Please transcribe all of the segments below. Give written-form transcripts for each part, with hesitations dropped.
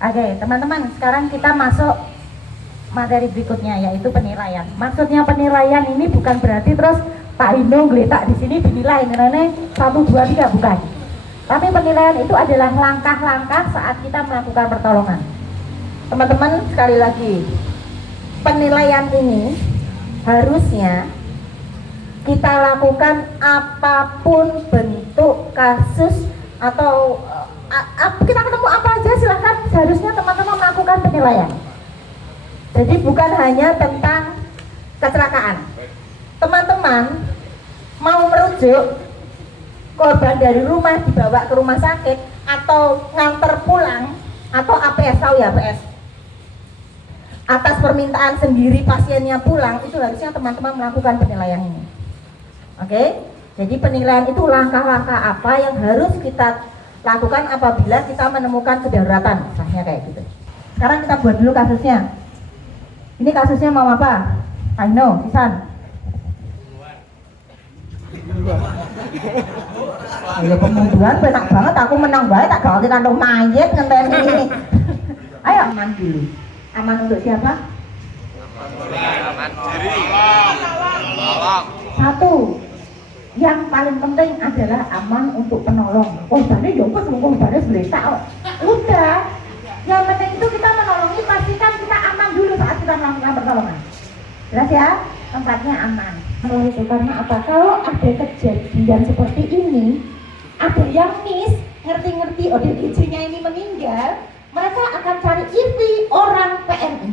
Oke, teman-teman, sekarang kita masuk materi berikutnya, yaitu penilaian. Maksudnya penilaian ini bukan berarti terus Pak Hino geletak di sini dinilai nilainya 1, 2, 3, bukan. Tapi penilaian itu adalah langkah-langkah saat kita melakukan pertolongan. Teman-teman, sekali lagi, penilaian ini harusnya kita lakukan apapun bentuk kasus atau kita ketemu apa aja, silahkan seharusnya teman-teman melakukan penilaian. Jadi bukan hanya tentang kecelakaan. Teman-teman mau merujuk korban dari rumah dibawa ke rumah sakit atau nganter pulang atau APS, tahu ya APS, atas permintaan sendiri pasiennya pulang, itu harusnya teman-teman melakukan penilaian ini. Oke, jadi penilaian itu langkah-langkah apa yang harus kita lakukan apabila kita menemukan kedaruratan, misalnya kayak gitu. Sekarang kita buat dulu kasusnya. Ini kasusnya mau apa? Aino, Sisan. Ayo pembunuhan, enak banget, aku menang baik, tak ganti kantong mayat ngenteni ini. Ayo aman dulu. Aman untuk siapa? Aman diri. Satu, yang paling penting adalah aman untuk penolong. Korbannya jompes, korbannya seletak. Udah, yang penting itu kita menolongi, pastikan kita aman dulu saat kita melakukan pertolongan. Jelas ya? Tempatnya aman. Itu karena apa? Kalau ada kejadian seperti ini, ada yang miss, ngerti-ngerti ODGJ-nya ini meninggal, mereka akan cari IV orang PMI.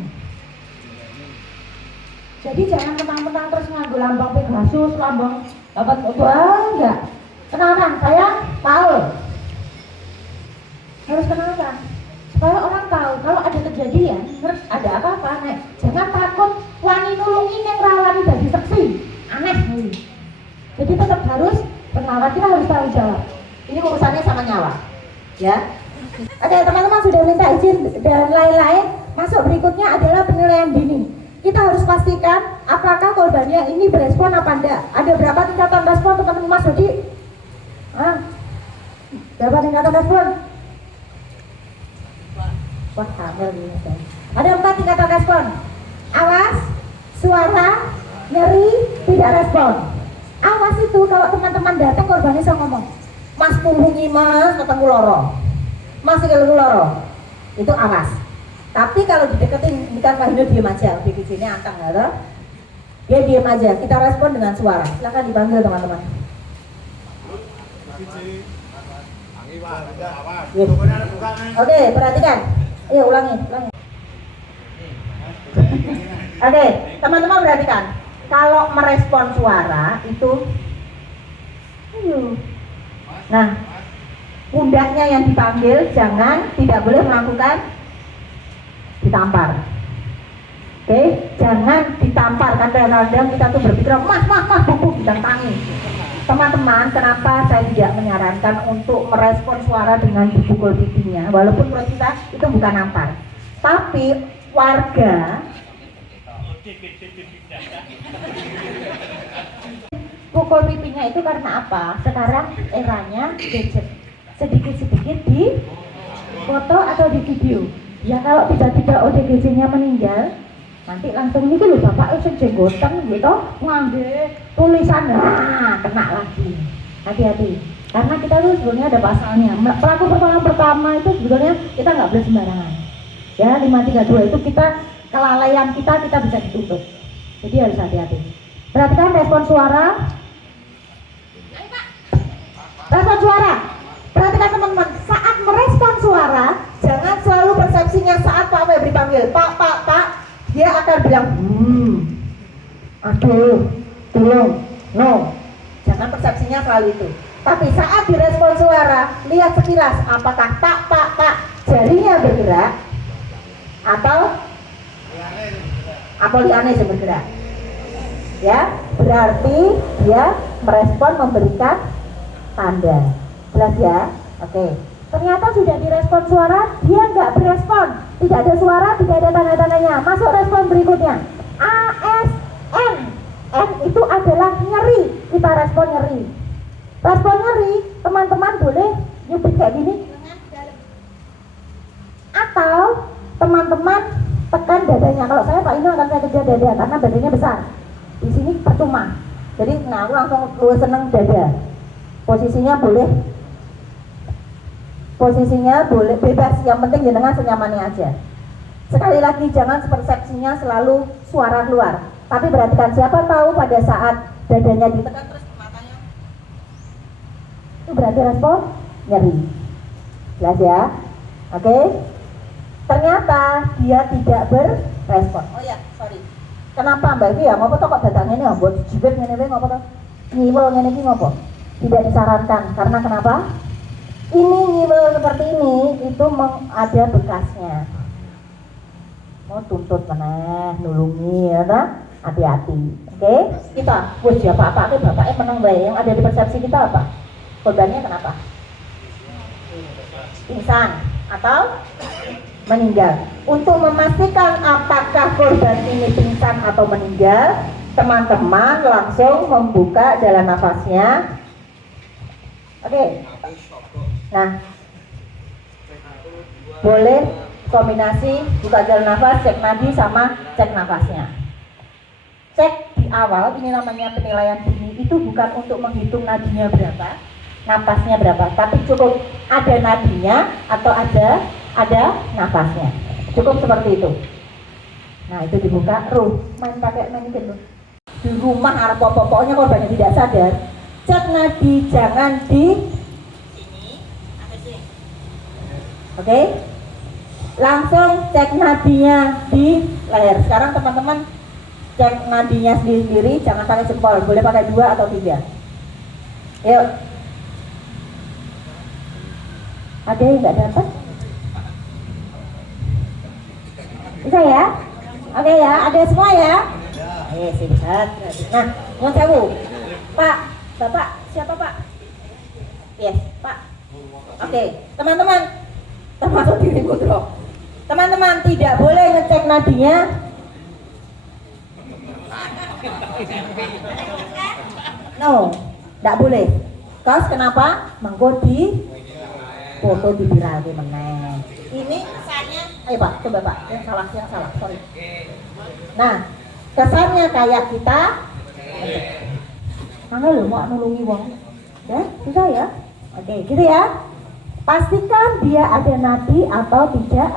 Jadi jangan mentang-mentang terus nganggo lambang Pegasus, lambang dapat enggak. Kenalan, saya Paul. Harus kenalan supaya orang tahu kalau ada kejadian, terus ada apa-apa, nek jangan takut wani nulungi yang rawani dari seksi. Aneh nih. Jadi tetap harus kenalan, kita harus tahu jawab. Ini urusannya sama nyawa. Ya. Oke, teman-teman sudah minta izin dan lain-lain. Masuk berikutnya adalah penilaian dini. Kita harus pastikan apakah korbannya ini berespon apa enggak. Ada berapa tingkatan respon teman-teman Mas Dodi? Berapa tingkatan respon? Wah, hamil ini. Ada 4 tingkatan respon. Awas, suara, nyeri, tidak respon. Awas itu kalau teman-teman datang korbannya bisa ngomong, Mas pungungi mas, ketemu loro. Masih ketemu loro. Itu awas. Tapi kalau dideketin, bukan Pak Hino diem aja, BGJ-nya antang ya, dia diem aja, kita respon dengan suara. Silahkan dipanggil teman-teman. Oke, perhatikan. Iya, ulangi. Oke, teman-teman perhatikan. Kalau merespon suara itu, nah, pundaknya yang dipanggil, jangan, tidak boleh melakukan ditampar. Oke, jangan ditampar, kan kadang-kadang kita tuh berpikir mas buku ditantangi. Teman-teman, kenapa saya tidak menyarankan untuk merespon suara dengan dipukul pipinya, walaupun menurut kita itu bukan nampar, tapi warga pukul pipinya itu karena apa? Sekarang eranya gadget, sedikit-sedikit di foto atau di video. Ya kalau tiba-tiba ODGJ-nya meninggal, nanti langsung ini loh bapak langsung jenggotan gitu, ngambil tulisan, nah kena lagi. Hati-hati, karena kita tuh sebetulnya ada pasalnya. Pelaku pertolongan pertama itu sebetulnya kita nggak boleh sembarangan. Ya 532 itu kita kelalaian kita bisa dituntut. Jadi harus hati-hati. Perhatikan respon suara. Respon suara. Perhatikan teman-teman, saat merespon suara, jangan selalu persepsinya saat Pak Febri panggil, Pak, dia akan bilang, aduh, tolong, no. Jangan persepsinya selalu itu. Tapi saat direspon suara, lihat sekilas, apakah Pak, jarinya bergerak, atau liane bergerak. Ya, berarti dia merespon, memberikan tanda. Jelas ya? Oke. Ternyata sudah direspon suara, dia nggak berespon. Tidak ada suara, tidak ada tanda-tandanya. Masuk respon berikutnya. ASN. N itu adalah nyeri. Kita respon nyeri. Respon nyeri, teman-teman boleh nyubit kayak gini. Atau teman-teman tekan dadanya. Kalau saya Pak Ino akan saya kejar dada karena badannya besar. Di sini percuma. Jadi nah aku langsung lu seneng dada. Posisinya boleh bebas, yang penting jenengan senyamannya aja. Sekali lagi jangan persepsinya selalu suara keluar. Tapi perhatikan, siapa tahu pada saat dadanya ditekan terus matanya itu berarti respon nyeri. Jelas ya? Oke? Ternyata dia tidak berrespon. Oh ya, sorry. Kenapa Mbak Ivi ya? Ngopo toh kok datangnya ini ngopo? Jibet ngene wae ngopo toh? Nyiwel ngene iki ngopo? Tidak disarankan. Karena kenapa? Ini nyiwel seperti ini itu ada bekasnya. Mau tuntut meneh, nulungi ya ta? Hati-hati. Oke? Kita wis ya Pak-pak bapaknya menang bae. Yang ada di persepsi kita apa? Korbannya kenapa? Pingsan atau meninggal. Untuk memastikan apakah korban ini pingsan atau meninggal, teman-teman langsung membuka jalan nafasnya. Oke. Nah, boleh kombinasi buka jalan nafas, cek nadi sama cek nafasnya. Cek di awal, ini namanya penilaian dini, itu bukan untuk menghitung nadinya berapa, nafasnya berapa, tapi cukup ada nadinya atau ada nafasnya. Cukup seperti itu. Nah, itu dibuka, main gitu. Di rumah harap pokoknya korbannya tidak sadar. Cek nadi jangan di sini, oke? Langsung cek nadinya di leher. Sekarang teman-teman cek nadinya sendiri, jangan pakai jempol, boleh pakai 2 atau 3. Yuk. Ada yang nggak dapat? Bisa ya? Oke ya, ada semua ya? Ayo singkat. Nah, mau tahu, Pak, Bapak, siapa Pak? Yes, Pak. Oke, teman-teman, termasuk diri Putro. Teman-teman tidak boleh ngecek nadinya. No, tidak boleh. Kos kenapa? Mengko di foto di viral di meneng. Ini kesannya, ayo Pak, coba Pak, yang salah, sorry. Nah, kesannya kayak kita, mana lo mau nulungi wong, ya, bisa ya? Oke, gitu ya. Pastikan dia ada nadi atau tidak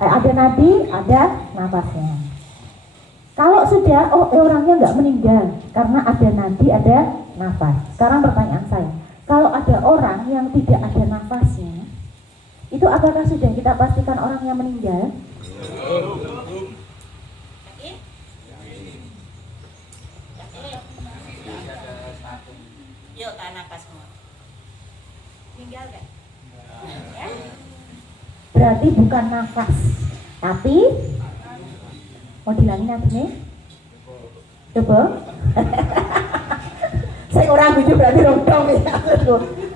ada nadi, ada nafasnya. Kalau sudah, orangnya nggak meninggal karena ada nadi, ada nafas. Sekarang pertanyaan saya, kalau ada orang yang tidak ada nafasnya, itu apakah sudah kita pastikan orang yang meninggal? Yuk, tahan nafas semua. Meninggal kan? Ya? Berarti bukan nafas, tapi mau dilangin nanti coba. Saya orang video berarti dong ya.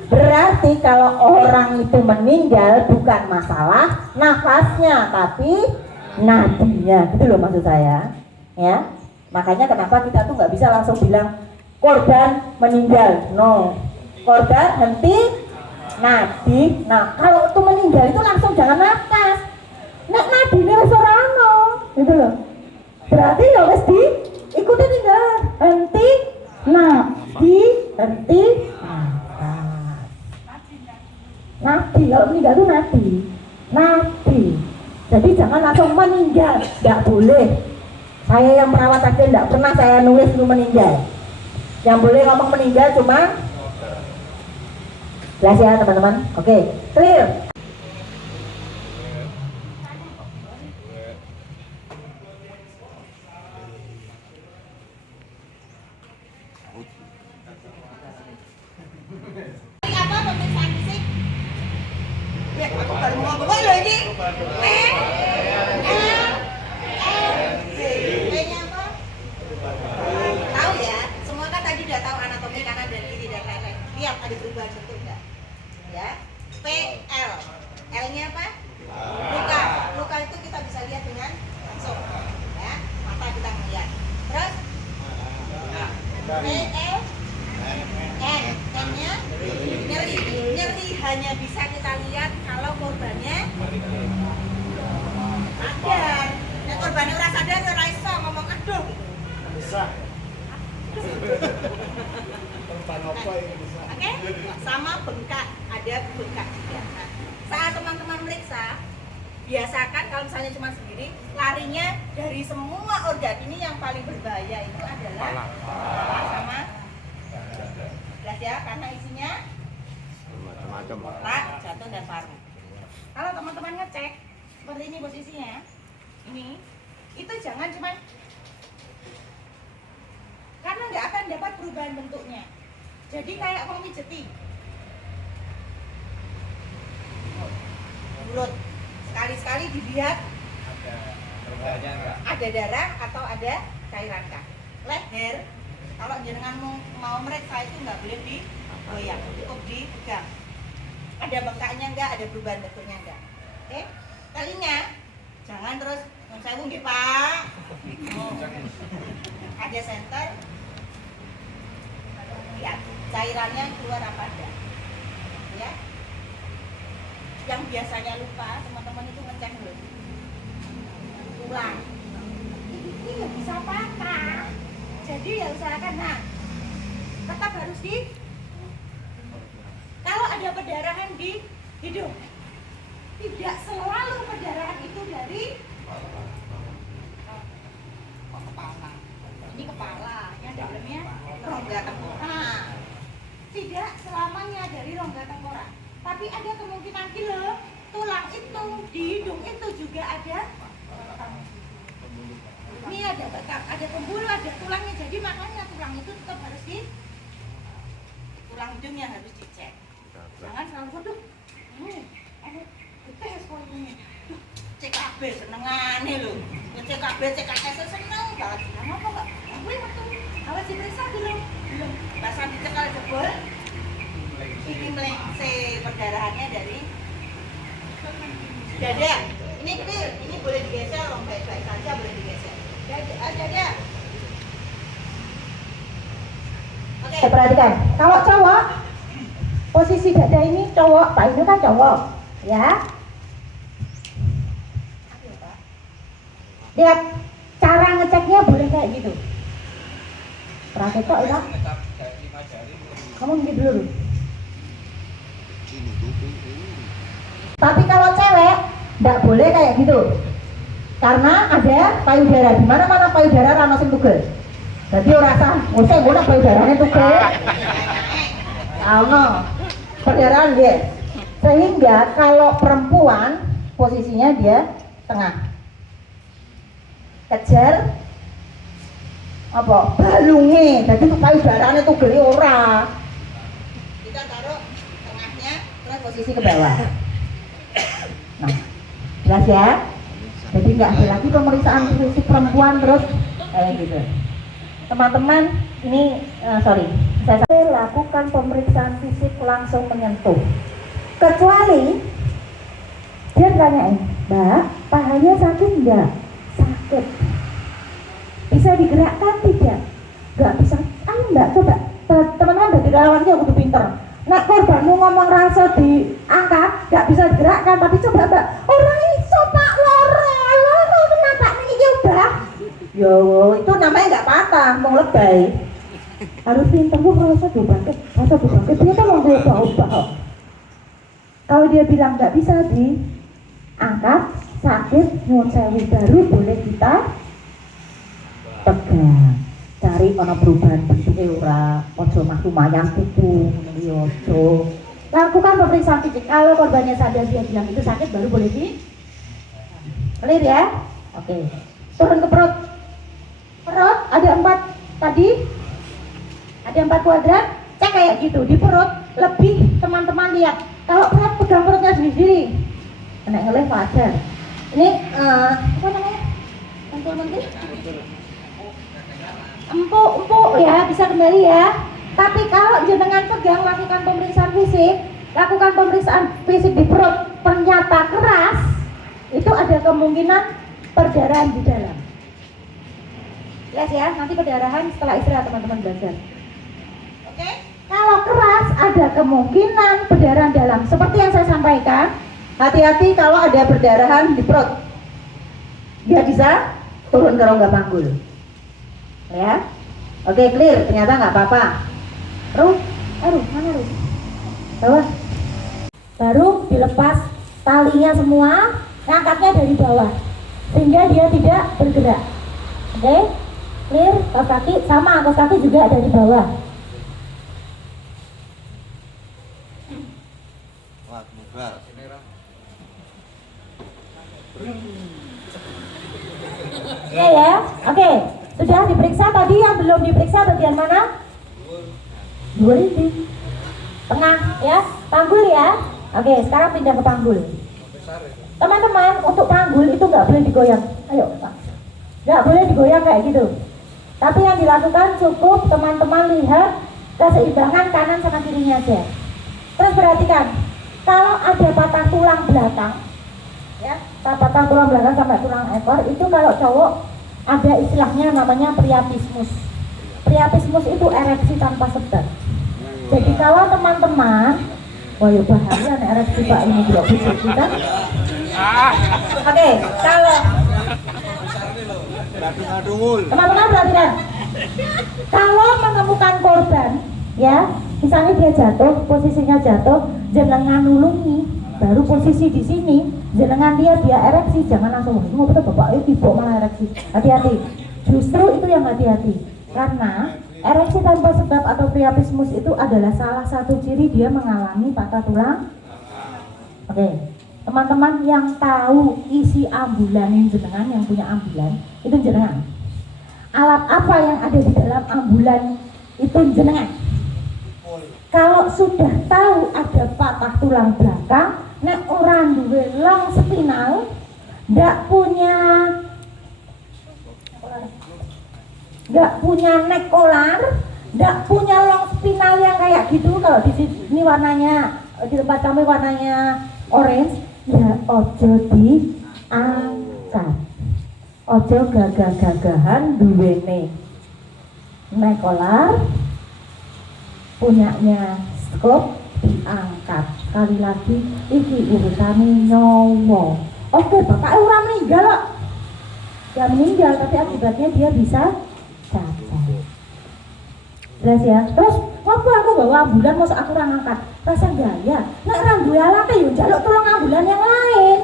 Berarti kalau orang itu meninggal bukan masalah nafasnya, tapi nadinya, gitu loh maksud saya. Ya, makanya kenapa kita tuh nggak bisa langsung bilang korban meninggal. No, korban henti nadi. Nah, kalau itu meninggal itu langsung jangan nafas. Nek nadi ini wis ora ono, gitu loh. Berarti ya wis ikuti tinggal henti nadi, henti nafas. Nadi, kalau meninggal itu nadi. Jadi jangan langsung meninggal, tidak boleh. Saya yang merawat aja tidak pernah saya nulis itu meninggal. Yang boleh ngomong meninggal cuma jelas ya teman-teman. Oke, clear. Apa pemeriksaan fisik? Ya, aku baru mau ngomong loh ini. Kayaknya apa? Tahu ya, semua kan tadi udah tahu anatomi kanan dan kiri dan lain-lain. Lihat ada perubahan bentuk enggak? Ya, PL. L-nya apa? Luka. Luka itu kita bisa lihat dengan langsung. Ya, mata kita melihat. Terus PL N-nya nyeri hanya bisa kita lihat kalau korbannya biasakan kalau misalnya cuma sendiri, larinya dari semua organ ini yang paling berbahaya itu adalah kepala sama jelas ya, karena isinya macam-macam. otak, jantung dan paru. Kalau teman-teman ngecek seperti ini posisinya, ini itu jangan cuma karena nggak akan dapat perubahan bentuknya. Jadi kayak mau mijeti mulut, sekali-sekali dilihat ada darah atau ada cairan kah. Leher, kalau jenengan mau meriksa itu nggak boleh digoyang, cukup dipegang. Ada bengkaknya enggak, ada perubahan bentuknya enggak. Oke? Telinga, jangan terus saya nggih Pak. Oh. Ada senter. Lihat cairannya keluar apa enggak. Ya. Yang biasanya lupa teman-teman itu ngecek dulu. Tulang. Ini nggak bisa patah. Jadi ya usahakan tetap harus kalau ada perdarahan di hidung, tidak selalu perdarahan itu dari kepala. Ini kepala, yang dalamnya rongga tengkorak. Tidak selamanya dari rongga tengkorak, tapi ada kemungkinan gila tulang itu di hidung itu juga ada. Ini ada bekak, ada pembuluh, ada tulangnya. Jadi makanya tulang itu tetap harus tulang hidungnya harus dicek. Jangan selalu waduh, kita sekolah ini, CKB senengane lho, CKB seneng banget. Kenapa Pak? Gue waktu awas diperiksa dulu, belum. Bahasa dicekal jebol, ini melengse perdarahannya dari dada. Ini clear, ini boleh digeser, orang baik-baik saja boleh digeser. Dada. Oke. Perhatikan, kalau cowok posisi dada ini cowok, Pak ini kan cowok, ya. Lihat cara ngeceknya boleh kayak gitu. Praktek kok ya. Kamu ngintip dulu. Tapi kalau cewek nggak boleh kayak gitu. Karena ada payudara, di mana-mana payudara rano sing tugel. Jadi ora sah, mesti ngono payudarane tugel. Ono perdarahan dia. Sehingga kalau perempuan posisinya dia tengah. Kejar apa? Balunge. Jadi payudarane tugel ora. Kita taruh tengahnya, terus Posisi ke bawah. Nah, jelas ya? Jadi nggak ada lagi pemeriksaan fisik perempuan terus gitu. Teman-teman, ini saya lakukan pemeriksaan fisik langsung menyentuh. Kecuali dia tanyain, Mbak, pahanya sakit nggak? Sakit. Bisa digerakkan tidak? Nggak bisa. Ayo Mbak, coba. Teman-teman dari relawannya udah pinter. Nah, korbanmu ngomong rasa diangkat, nggak bisa digerakkan, tapi coba Mbak. Orang iso Pak loro kenapa ini Mbak? Yo, itu namanya nggak patah, mau lebay. Harus pinter bu, rasa dibangkit, dia kan mau ubah-ubah. Kalau dia bilang nggak bisa diangkat, sakit, nyuwun sewu, baru boleh kita pegang. Cari ono perubahan bentuknya ora, ojo mah lumayan kuku, ojo. Lakukan pemeriksaan fisik. Kalau korbannya sadar dia bilang itu sakit, baru boleh clear ya. Oke. Turun ke perut. Perut ada 4 tadi, ada 4 kuadrat. Cek kayak gitu di perut. Lebih teman-teman lihat. Kalau perut pegang perutnya sendiri, kena ngelih wajar. Ini apa namanya? Mentul-mentul. Empuk ya, bisa kembali ya. Tapi kalau jenengan pegang, lakukan pemeriksaan fisik di perut, ternyata keras, itu ada kemungkinan perdarahan di dalam. Jelas ya, nanti perdarahan setelah istirahat teman-teman belajar. Oke? Kalau keras ada kemungkinan perdarahan dalam. Seperti yang saya sampaikan, hati-hati kalau ada perdarahan di perut. Dia bisa turun ke rongga panggul. Ya, oke clear. Ternyata nggak apa-apa. Mana Ruh? Bawah. Baru dilepas talinya semua, ngangkatnya dari bawah sehingga dia tidak bergerak. Oke, clear? Kaos kaki sama, kaos kaki juga dari bawah. Wah, mubal. Iya ya, oke. Sudah diperiksa tadi, yang belum diperiksa bagian mana? Dua ini. Tengah ya, panggul ya. Oke, sekarang pindah ke panggul. Teman-teman, untuk panggul itu nggak boleh digoyang. Ayo, Pak. Nggak boleh digoyang kayak gitu. Tapi yang dilakukan cukup teman-teman lihat keseimbangan kanan sama kirinya aja. Terus perhatikan, kalau ada patah tulang belakang, ya, patah tulang belakang sampai tulang ekor itu kalau cowok ada istilahnya namanya priapismus. Priapismus itu ereksi tanpa sebab. Jadi kalau teman-teman, wah ya bahaya nih ereksi Pak ini juga busuk kita. Oke, kalau teman-teman perhatikan, kalau menemukan korban, ya, misalnya dia jatuh, posisinya jatuh, jenengan nulungi, baru posisi di sini, jenengan dia ereksi, jangan langsung mau betul bapak ibu malah ereksi. Hati-hati, justru itu yang hati-hati, karena ereksi tanpa sebab atau priapismus itu adalah salah satu ciri dia mengalami patah tulang. Oke, teman-teman yang tahu isi ambulan ini jenengan, yang punya ambulan itu jenengan. Alat apa yang ada di dalam ambulan itu jenengan. Kalau sudah tahu ada patah tulang belakang, nek orang duwe long spinal, nggak punya neck collar, nggak punya long spinal yang kayak gitu. Kalau di sini warnanya, di tempat kami warnanya orange, ya ojo diangkat, ojo gagah-gagahan duwene neck collar, punyanya skop diangkat. Sekali lagi iki urusane nyawa. Oke, bapak orang meninggal loh. Ya meninggal, tapi akibatnya dia bisa cacat. Jelas ya. Terus ngapa aku bawa ambulan masa aku orang angkat? Rasa gaya. Nek ra duwe alate yo njaluk tolong ambulan yang lain.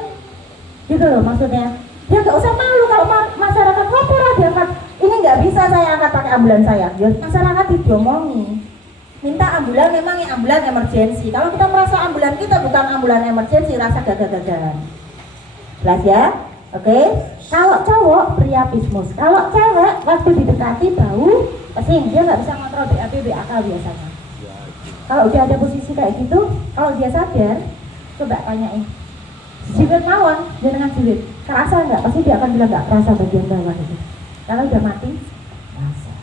Gitu loh maksudnya. Ya gak usah malu kalau masyarakat ngapa ora diangkat. Ini nggak bisa saya angkat pakai ambulan saya. Ya masyarakat diomongi. Minta ambulan memang yang ambulan emergensi. Kalau kita merasa ambulan kita bukan ambulan emergensi, rasa gagah-gagahan. Jelas ya? Oke. Kalau cowok priapismus, kalau cewek waktu didekati bau pesing, dia nggak bisa kontrol BAB BAK biasanya. Kalau udah ada posisi kayak gitu, kalau dia sadar, coba tanyain, jiwit mawon, jangan jiwit, kerasa nggak? Pasti dia akan bilang nggak kerasa bagian bawah itu. Kalau udah mati, kerasa.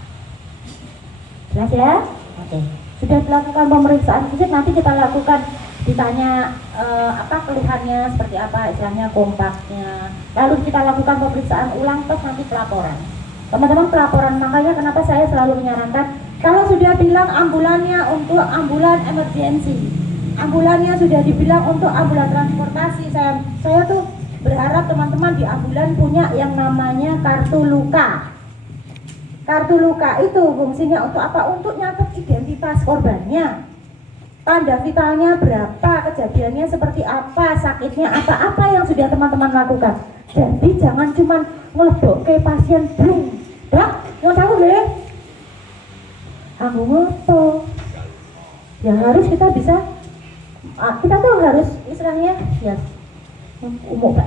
Jelas ya? Oke. Sudah dilakukan pemeriksaan fisik, nanti kita lakukan ditanya apa keluhannya seperti apa, istilahnya kompaknya, lalu kita lakukan pemeriksaan ulang terus nanti pelaporan. Teman-teman pelaporan, makanya kenapa saya selalu menyarankan kalau sudah bilang ambulannya untuk ambulan emergensi, ambulannya sudah dibilang untuk ambulan transportasi, saya tuh berharap teman-teman di ambulan punya yang namanya kartu luka. Kartu luka itu fungsinya untuk apa? Untuk nyatet identitas korbannya, tanda vitalnya berapa, kejadiannya seperti apa, sakitnya apa yang sudah teman-teman lakukan. Jadi jangan cuma ngelebok ke pasien belum, dah, mau tahu deh, aku ngoto. Ya harus kita bisa, kita tuh harus istilahnya ya umum